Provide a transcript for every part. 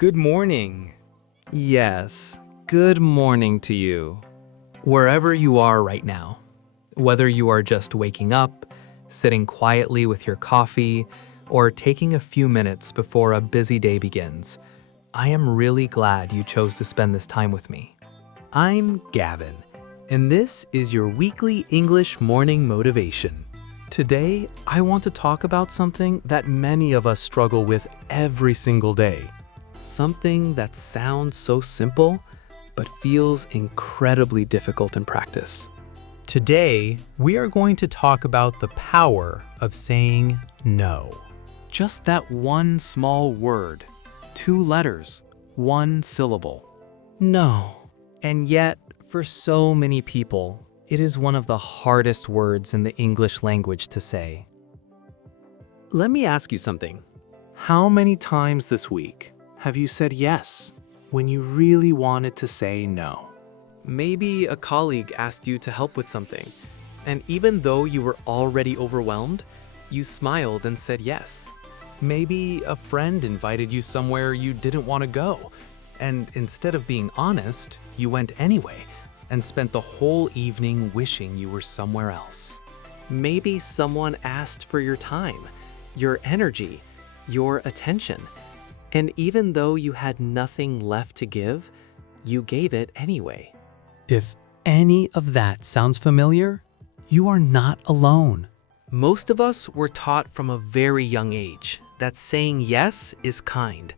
Good morning. Yes, good morning to you. Wherever you are right now, whether you are just waking up, sitting quietly with your coffee, or taking a few minutes before a busy day begins, I am really glad you chose to spend this time with me. I'm Gavin, and this is your weekly English morning motivation. Today, I want to talk about something that many of us struggle with every single day. Something that sounds so simple, but feels incredibly difficult in practice. Today, we are going to talk about the power of saying no. Just that one small word, 2 letters, 1 syllable. No. And yet, for so many people, it is one of the hardest words in the English language to say. Let me ask you something. How many times this week have you said yes when you really wanted to say no? Maybe a colleague asked you to help with something, and even though you were already overwhelmed, you smiled and said yes. Maybe a friend invited you somewhere you didn't want to go, and instead of being honest, you went anyway and spent the whole evening wishing you were somewhere else. Maybe someone asked for your time, your energy, your attention, and even though you had nothing left to give, you gave it anyway. If any of that sounds familiar, you are not alone. Most of us were taught from a very young age that saying yes is kind,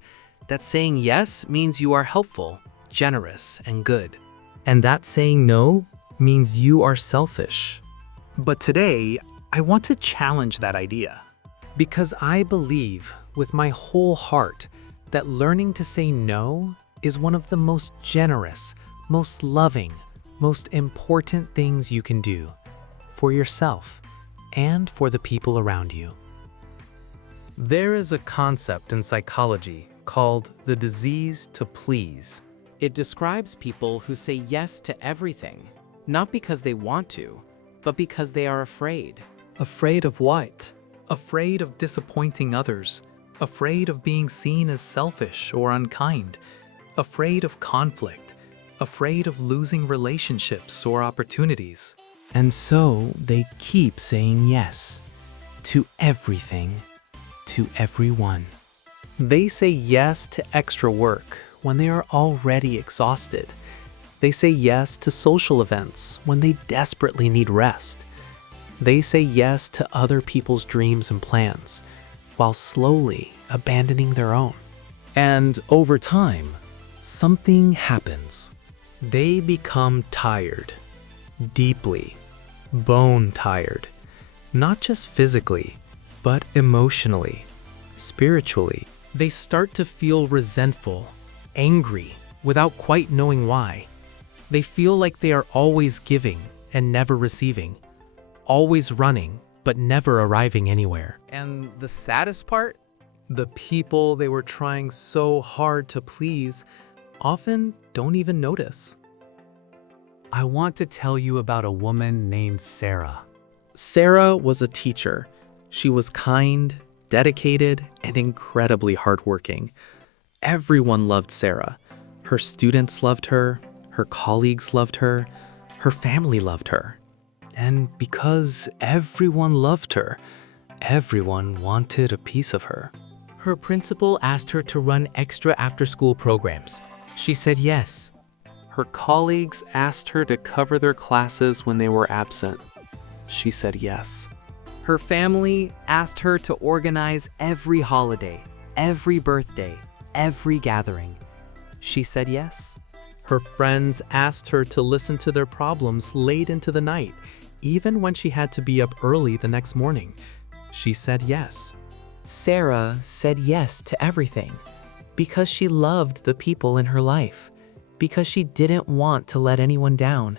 that saying yes means you are helpful, generous, and good, and that saying no means you are selfish. But today, I want to challenge that idea, because I believe with my whole heart that learning to say no is one of the most generous, most loving, most important things you can do for yourself and for the people around you. There is a concept in psychology called the disease to please. It describes people who say yes to everything, not because they want to, but because they are afraid. Afraid of what? Afraid of disappointing others, afraid of being seen as selfish or unkind, afraid of conflict, afraid of losing relationships or opportunities. And so they keep saying yes to everything, to everyone. They say yes to extra work when they are already exhausted. They say yes to social events when they desperately need rest. They say yes to other people's dreams and plans, while slowly abandoning their own. And over time, something happens. They become tired, deeply, bone tired, not just physically, but emotionally, spiritually. They start to feel resentful, angry, without quite knowing why. They feel like they are always giving and never receiving, always running, but never arriving anywhere. And the saddest part? The people they were trying so hard to please often don't even notice. I want to tell you about a woman named Sarah. Sarah was a teacher. She was kind, dedicated, and incredibly hardworking. Everyone loved Sarah. Her students loved her colleagues loved her family loved her. And because everyone loved her, everyone wanted a piece of her. Her principal asked her to run extra after-school programs. She said yes. Her colleagues asked her to cover their classes when they were absent. She said yes. Her family asked her to organize every holiday, every birthday, every gathering. She said yes. Her friends asked her to listen to their problems late into the night, even when she had to be up early the next morning. She said yes. Sarah said yes to everything because she loved the people in her life, because she didn't want to let anyone down,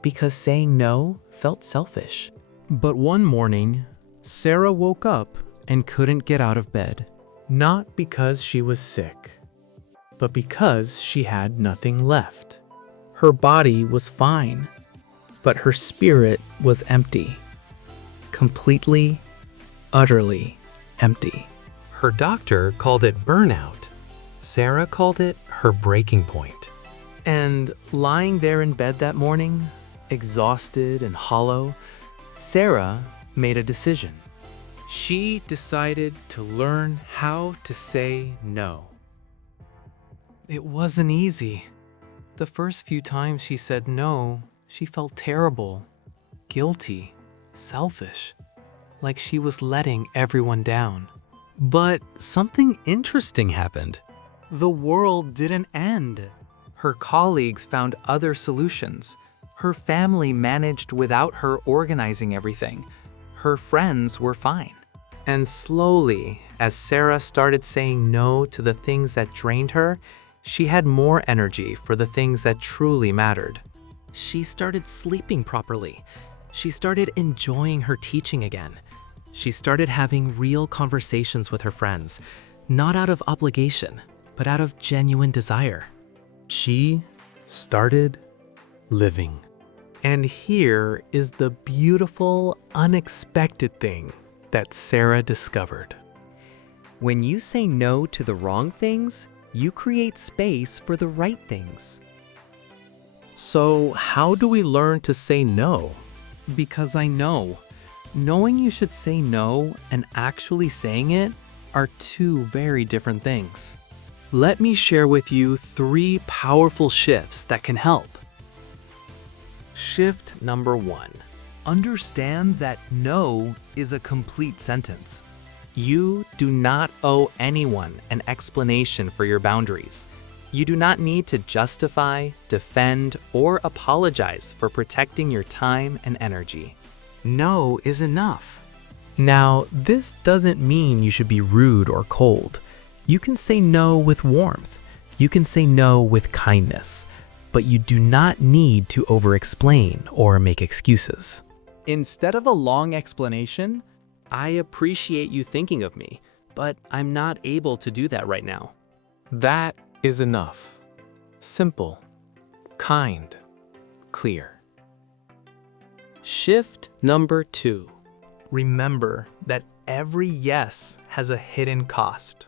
because saying no felt selfish. But one morning, Sarah woke up and couldn't get out of bed, not because she was sick, but because she had nothing left. Her body was fine, but her spirit was empty. Completely, utterly empty. Her doctor called it burnout, Sarah called it her breaking point. And lying there in bed that morning, exhausted and hollow, Sarah made a decision. She decided to learn how to say no. It wasn't easy. The first few times she said no, she felt terrible, guilty, selfish, like she was letting everyone down. But something interesting happened. The world didn't end. Her colleagues found other solutions. Her family managed without her organizing everything. Her friends were fine. And slowly, as Sarah started saying no to the things that drained her, she had more energy for the things that truly mattered. She started sleeping properly. She started enjoying her teaching again. She started having real conversations with her friends, not out of obligation, but out of genuine desire. She started living. And here is the beautiful, unexpected thing that Sarah discovered. When you say no to the wrong things, you create space for the right things. So, how do we learn to say no? Because I know, knowing you should say no and actually saying it are two very different things. Let me share with you 3 powerful shifts that can help. Shift number 1. Understand that no is a complete sentence. You do not owe anyone an explanation for your boundaries. You do not need to justify, defend, or apologize for protecting your time and energy. No is enough. Now, this doesn't mean you should be rude or cold. You can say no with warmth. You can say no with kindness. But you do not need to over-explain or make excuses. Instead of a long explanation, I appreciate you thinking of me, but I'm not able to do that right now. That is enough. Simple, kind, clear. Shift number 2. Remember that every yes has a hidden cost.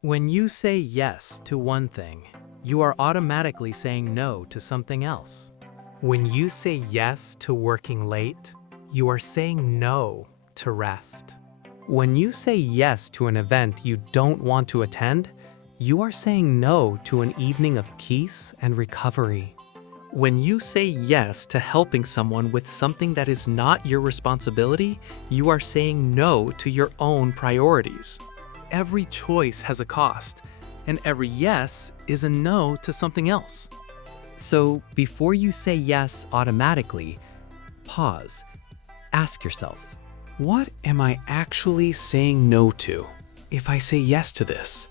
When you say yes to one thing, you are automatically saying no to something else. When you say yes to working late, you are saying no to rest. When you say yes to an event you don't want to attend, you are saying no to an evening of peace and recovery. When you say yes to helping someone with something that is not your responsibility, you are saying no to your own priorities. Every choice has a cost, and every yes is a no to something else. So before you say yes automatically, pause. Ask yourself, What am I actually saying no to if I say yes to this?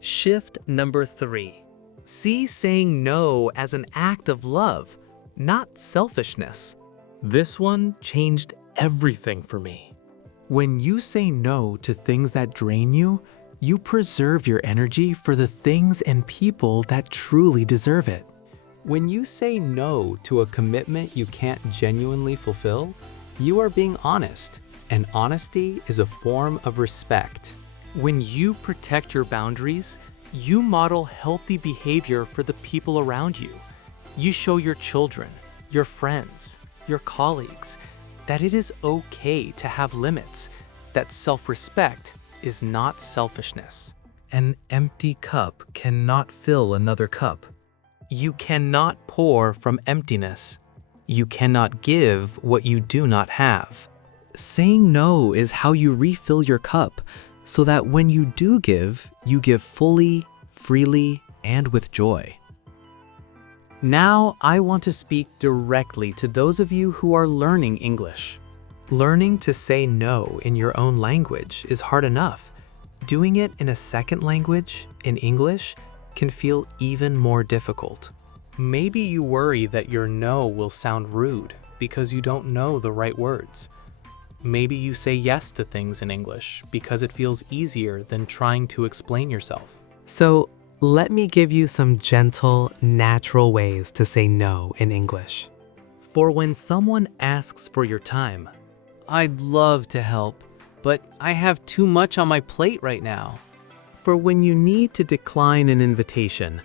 Shift number 3. See saying no as an act of love, not selfishness. This one changed everything for me. When you say no to things that drain you, you preserve your energy for the things and people that truly deserve it. When you say no to a commitment you can't genuinely fulfill, you are being honest, and honesty is a form of respect. When you protect your boundaries, you model healthy behavior for the people around you. You show your children, your friends, your colleagues, that it is okay to have limits, that self-respect is not selfishness. An empty cup cannot fill another cup. You cannot pour from emptiness. You cannot give what you do not have. Saying no is how you refill your cup, so that when you do give, you give fully, freely, and with joy. Now, I want to speak directly to those of you who are learning English. Learning to say no in your own language is hard enough. Doing it in a second language, in English, can feel even more difficult. Maybe you worry that your no will sound rude because you don't know the right words. Maybe you say yes to things in English because it feels easier than trying to explain yourself. So let me give you some gentle, natural ways to say no in English. For when someone asks for your time, I'd love to help, but I have too much on my plate right now. For when you need to decline an invitation.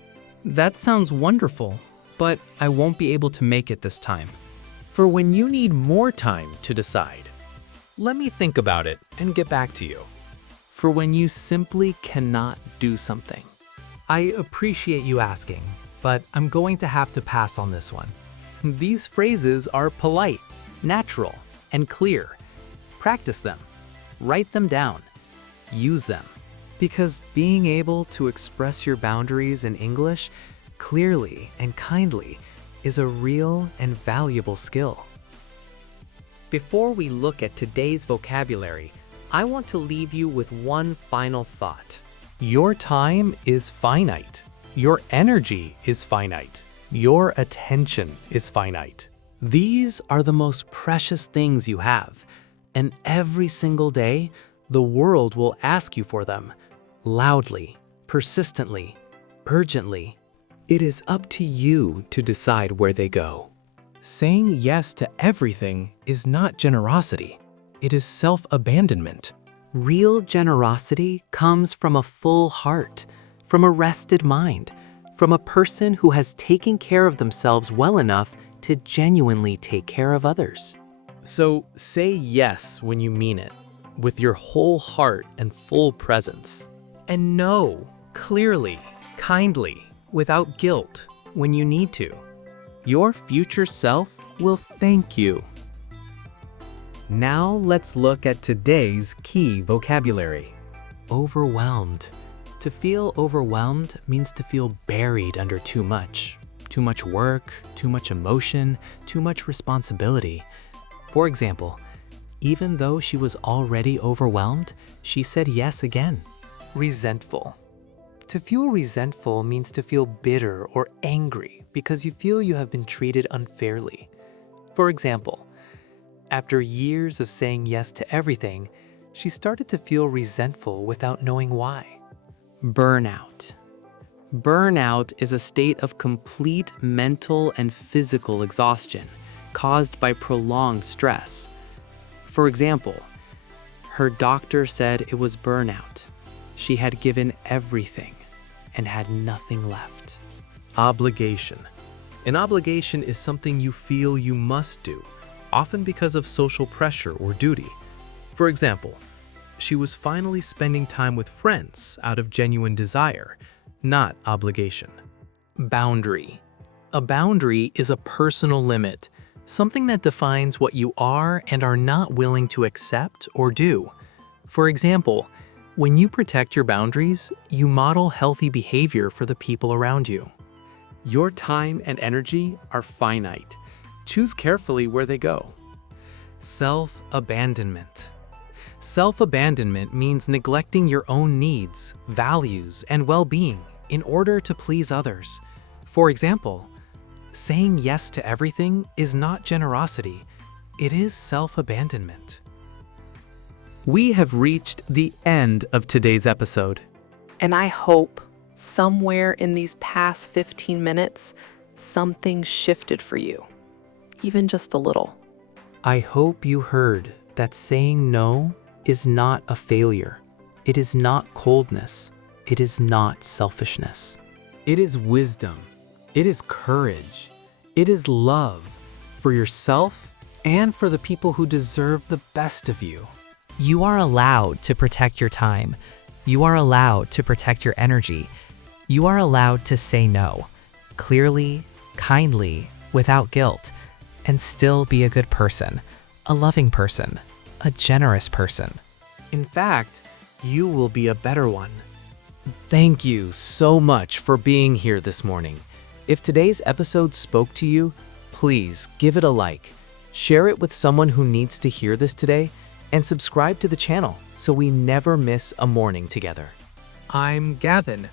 That sounds wonderful, but I won't be able to make it this time. For when you need more time to decide. Let me think about it and get back to you. For when you simply cannot do something. I appreciate you asking, but I'm going to have to pass on this one. These phrases are polite, natural, and clear. Practice them. Write them down. Use them. Because being able to express your boundaries in English clearly and kindly is a real and valuable skill. Before we look at today's vocabulary, I want to leave you with one final thought. Your time is finite. Your energy is finite. Your attention is finite. These are the most precious things you have, and every single day, the world will ask you for them, loudly, persistently, urgently. It is up to you to decide where they go. Saying yes to everything is not generosity. It is self-abandonment. Real generosity comes from a full heart, from a rested mind, from a person who has taken care of themselves well enough to genuinely take care of others. So say yes when you mean it, with your whole heart and full presence. And no, clearly, kindly, without guilt, when you need to. Your future self will thank you. Now let's look at today's key vocabulary. Overwhelmed. To feel overwhelmed means to feel buried under too much. Too much work, too much emotion, too much responsibility. For example, even though she was already overwhelmed, she said yes again. Resentful. To feel resentful means to feel bitter or angry because you feel you have been treated unfairly. For example, after years of saying yes to everything, she started to feel resentful without knowing why. Burnout. Burnout is a state of complete mental and physical exhaustion caused by prolonged stress. For example, her doctor said it was burnout. She had given everything and had nothing left. Obligation. An obligation is something you feel you must do, often because of social pressure or duty. For example, she was finally spending time with friends out of genuine desire, not obligation. Boundary. A boundary is a personal limit, something that defines what you are and are not willing to accept or do. For example, when you protect your boundaries, you model healthy behavior for the people around you. Your time and energy are finite. Choose carefully where they go. Self-abandonment. Self-abandonment means neglecting your own needs, values, and well-being in order to please others. For example, saying yes to everything is not generosity. It is self-abandonment. We have reached the end of today's episode. And I hope somewhere in these past 15 minutes, something shifted for you, even just a little. I hope you heard that saying no is not a failure. It is not coldness. It is not selfishness. It is wisdom. It is courage. It is love for yourself and for the people who deserve the best of you. You are allowed to protect your time. You are allowed to protect your energy. You are allowed to say no, clearly, kindly, without guilt, and still be a good person, a loving person, a generous person. In fact, you will be a better one. Thank you so much for being here this morning. If today's episode spoke to you, please give it a like, share it with someone who needs to hear this today, and subscribe to the channel so we never miss a morning together. I'm Gavin.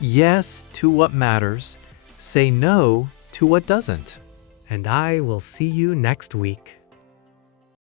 Yes to what matters. Say no to what doesn't. And I will see you next week.